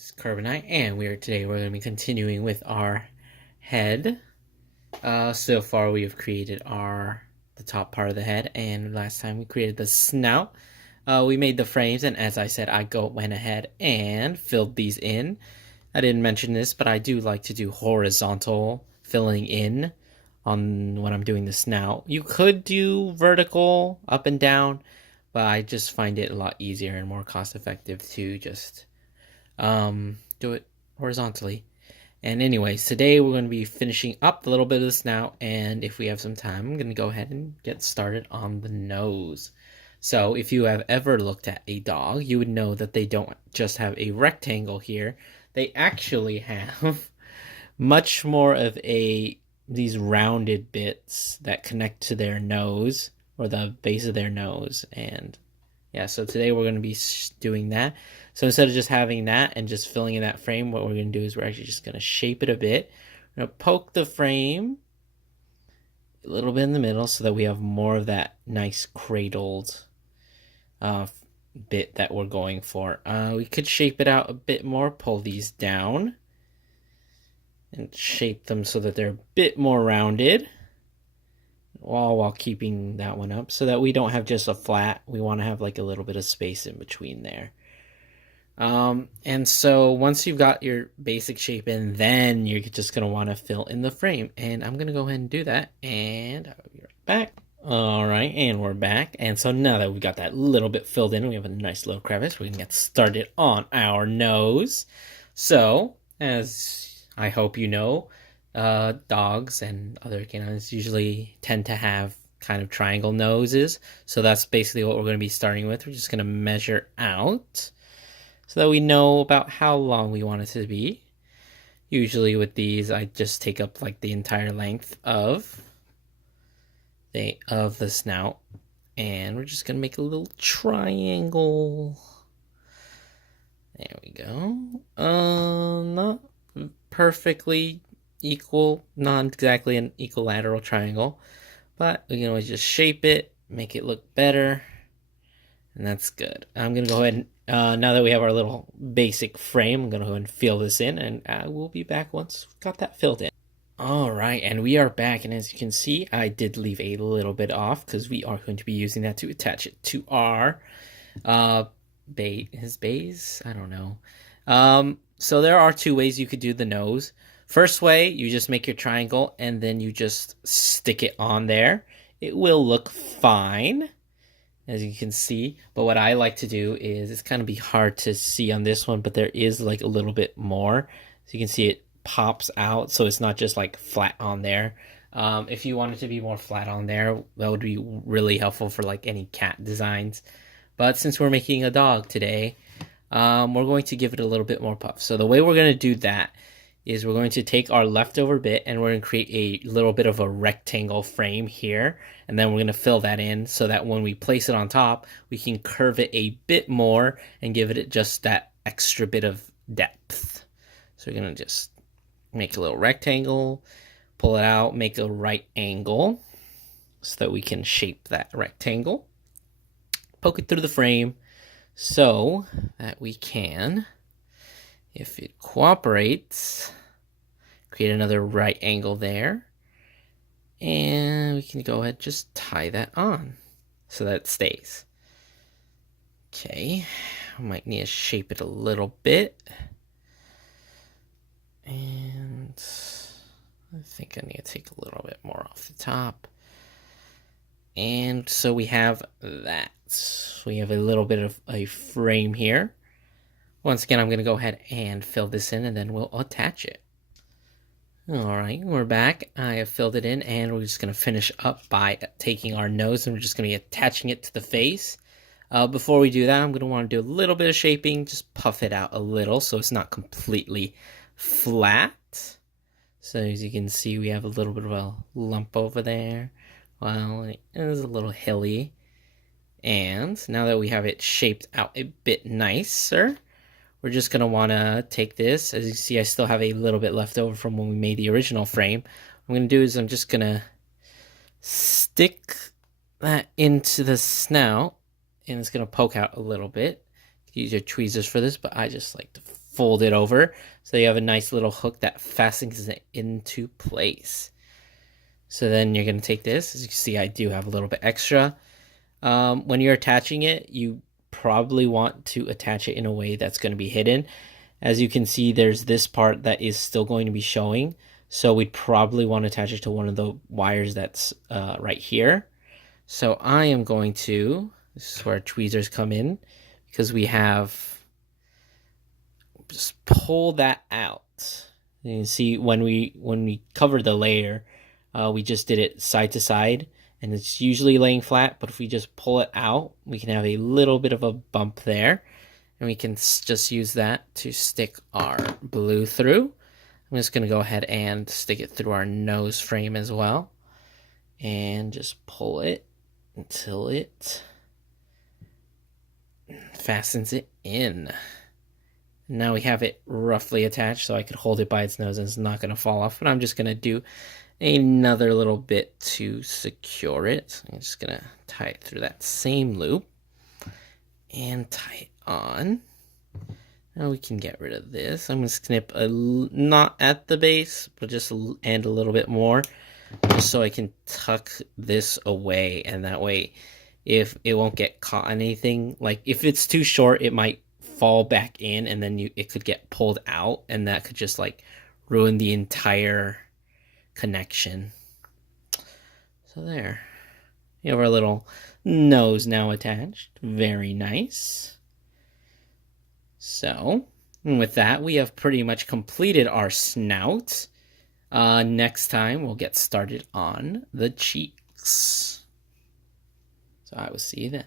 It's Carbonite, and we're going to be continuing with our head. So far we have created the top part of the head, and last time we created the snout. We made the frames, and as I said, I went ahead and filled these in. I didn't mention this, but I do like to do horizontal filling in on when I'm doing the snout. You could do vertical, up and down, but I just find it a lot easier and more cost effective to just do it horizontally. And anyways, today we're going to be finishing up a little bit of the snout, and if we have some time, I'm going to go ahead and get started on the nose. So if you have ever looked at a dog, you would know that they don't just have a rectangle here. They actually have much more of these rounded bits that connect to their nose, or the base of their nose. And yeah, so today we're going to be doing that. So instead of just having that and just filling in that frame, what we're going to do is we're actually just going to shape it a bit. We're going to poke the frame a little bit in the middle so that we have more of that nice cradled bit that we're going for. We could shape it out a bit more, pull these down, and shape them so that they're a bit more rounded, while keeping that one up, so that we don't have just a flat. We want to have like a little bit of space in between there. And so once you've got your basic shape in, then you're just going to want to fill in the frame. And I'm going to go ahead and do that, and I'll be right back. All right, and we're back. And so now that we've got that little bit filled in, we have a nice little crevice. We can get started on our nose. So, as I hope you know, dogs and other canines usually tend to have kind of triangle noses. So that's basically what we're going to be starting with. We're just going to measure out so that we know about how long we want it to be. Usually with these, I just take up like the entire length of the snout, and we're just going to make a little triangle. There we go. Not perfectly equal, not exactly an equilateral triangle, but we can always just shape it, make it look better, and that's good. I'm going to go ahead and, now that we have our little basic frame, I'm going to go ahead and fill this in, and I will be back once we've got that filled in. All right, and we are back, and as you can see, I did leave a little bit off because we are going to be using that to attach it to our his base. I don't know. So there are two ways you could do the nose. First way, you just make your triangle and then you just stick it on there. It will look fine, as you can see. But what I like to do is, it's kind of be hard to see on this one, but there is like a little bit more. So you can see it pops out, so it's not just like flat on there. If you want it to be more flat on there, that would be really helpful for like any cat designs. But since we're making a dog today, we're going to give it a little bit more puff. So the way we're going to do that is we're going to take our leftover bit and we're going to create a little bit of a rectangle frame here. And then we're going to fill that in so that when we place it on top, we can curve it a bit more and give it just that extra bit of depth. So we're going to just make a little rectangle, pull it out, make a right angle so that we can shape that rectangle. Poke it through the frame so that we can, if it cooperates, create another right angle there. And we can go ahead and just tie that on so that it stays. Okay, I might need to shape it a little bit. And I think I need to take a little bit more off the top. And so we have that. We have a little bit of a frame here. Once again, I'm going to go ahead and fill this in, and then we'll attach it. Alright, we're back. I have filled it in, and we're just going to finish up by taking our nose, and we're just going to be attaching it to the face. Before we do that, I'm going to want to do a little bit of shaping, just puff it out a little so it's not completely flat. So as you can see, we have a little bit of a lump over there. Well, it is a little hilly. And now that we have it shaped out a bit nicer, we're just going to want to take this. As you see, I still have a little bit left over from when we made the original frame. What I'm going to do is I'm just going to stick that into the snout, and it's going to poke out a little bit. Use your tweezers for this, but I just like to fold it over so you have a nice little hook that fastens it into place. So then you're going to take this. As you can see, I do have a little bit extra. When you're attaching it, you probably want to attach it in a way that's going to be hidden. As you can see, there's this part that is still going to be showing. So we'd probably want to attach it to one of the wires that's right here. So I am going to, this is where tweezers come in, because we have, just pull that out. You can see when we covered the layer, we just did it side to side, and it's usually laying flat, but if we just pull it out, we can have a little bit of a bump there, and we can just use that to stick our blue through. I'm just going to go ahead and stick it through our nose frame as well, and just pull it until it fastens it in. Now we have it roughly attached, so I could hold it by its nose and it's not going to fall off, but I'm just going to do another little bit to secure it. So I'm just going to tie it through that same loop and tie it on. Now we can get rid of this. I'm going to snip not at the base, but just and a little bit more, just so I can tuck this away, and that way if it won't get caught on anything. Like if it's too short, it might fall back in, and then it could get pulled out, and that could just like ruin the entire connection. So there, you have our little nose now attached. Very nice. So with that, we have pretty much completed our snout. Next time we'll get started on the cheeks. So I will see you then.